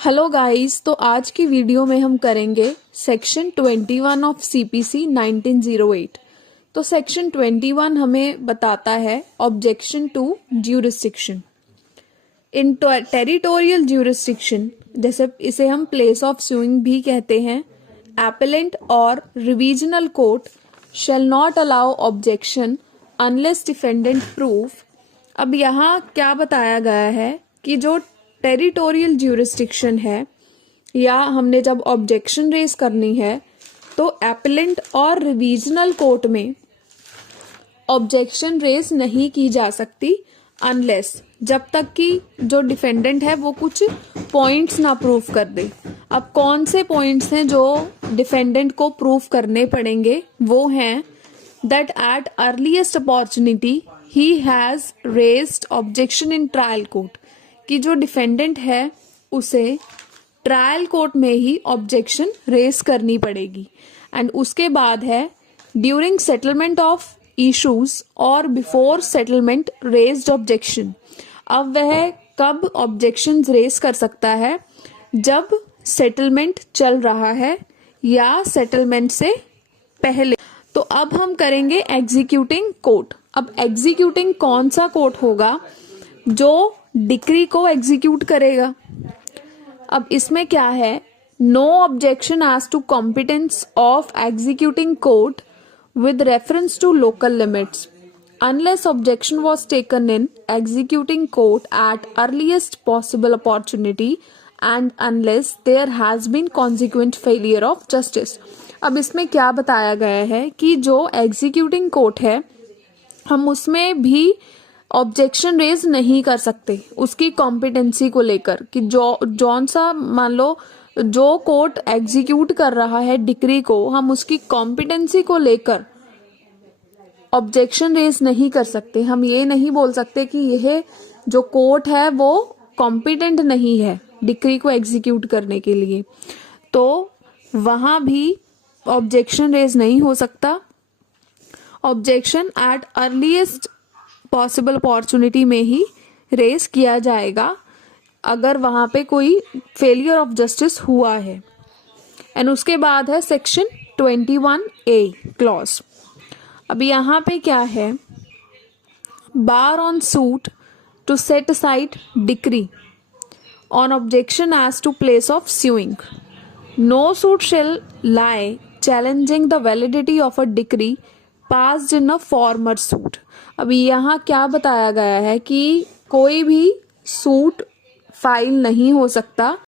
Hello guys, तो आज की वीडियो में हम करेंगे सेक्शन 21 ऑफ सीपीसी 1908। तो सेक्शन 21 हमें बताता है objection to jurisdiction. In territorial jurisdiction, जैसे इसे हम प्लेस ऑफ सुइंग भी कहते हैं, एपेलेंट और revisional court shall not allow objection unless defendant proof. अब यहाँ क्या बताया गया है कि जो टेरिटोरियल ज्यूरिसडिक्शन है या हमने जब ऑब्जेक्शन रेज करनी है तो एपेलेंट और रिवीजनल कोर्ट में ऑब्जेक्शन रेज नहीं की जा सकती अनलेस, जब तक कि जो डिफेंडेंट है वो कुछ पॉइंट्स ना प्रूफ कर दे। अब कौन से पॉइंट्स हैं जो डिफेंडेंट को प्रूफ करने पड़ेंगे? वो हैं that at earliest opportunity he has raised objection in trial court, कि जो डिफेंडेंट है उसे ट्रायल कोर्ट में ही ऑब्जेक्शन रेज करनी पड़ेगी। एंड उसके बाद है ड्यूरिंग सेटलमेंट ऑफ इश्यूज और बिफोर सेटलमेंट रेज्ड ऑब्जेक्शन। अब वह कब ऑब्जेक्शन रेज कर सकता है? जब सेटलमेंट चल रहा है या सेटलमेंट से पहले। तो अब हम करेंगे एग्जीक्यूटिंग कोर्ट। अब एग्जीक्यूटिंग कौन सा कोर्ट होगा? जो डिक्री को एग्जीक्यूट करेगा। अब इसमें क्या है? No objection as to competence of executing court with reference to local limits unless objection was taken in executing court at earliest possible opportunity and unless there has been consequent failure of justice। अब इसमें क्या बताया गया है कि जो executing court है हम उसमें भी ऑब्जेक्शन रेज नहीं कर सकते उसकी कॉम्पिटेंसी को लेकर, कि जौन सा मान लो जो कोर्ट एग्जीक्यूट कर रहा है डिक्री को, हम उसकी कॉम्पिटेंसी को लेकर ऑब्जेक्शन रेज नहीं कर सकते। हम ये नहीं बोल सकते कि यह जो कोर्ट है वो कॉम्पिटेंट नहीं है डिक्री को एग्जीक्यूट करने के लिए, तो वहां भी ऑब्जेक्शन रेज नहीं हो सकता। Objection at earliest possible opportunity में ही रेज किया जाएगा अगर वहां पे कोई फेलियर ऑफ जस्टिस हुआ है। एंड उसके बाद है सेक्शन 21A क्लॉज। अब यहाँ पे क्या है? Bar on suit to set aside decree on objection as to place of suing, no suit shall lie challenging the validity of a decree passed in a former suit. अब यहाँ क्या बताया गया है कि कोई भी सूट फाइल नहीं हो सकता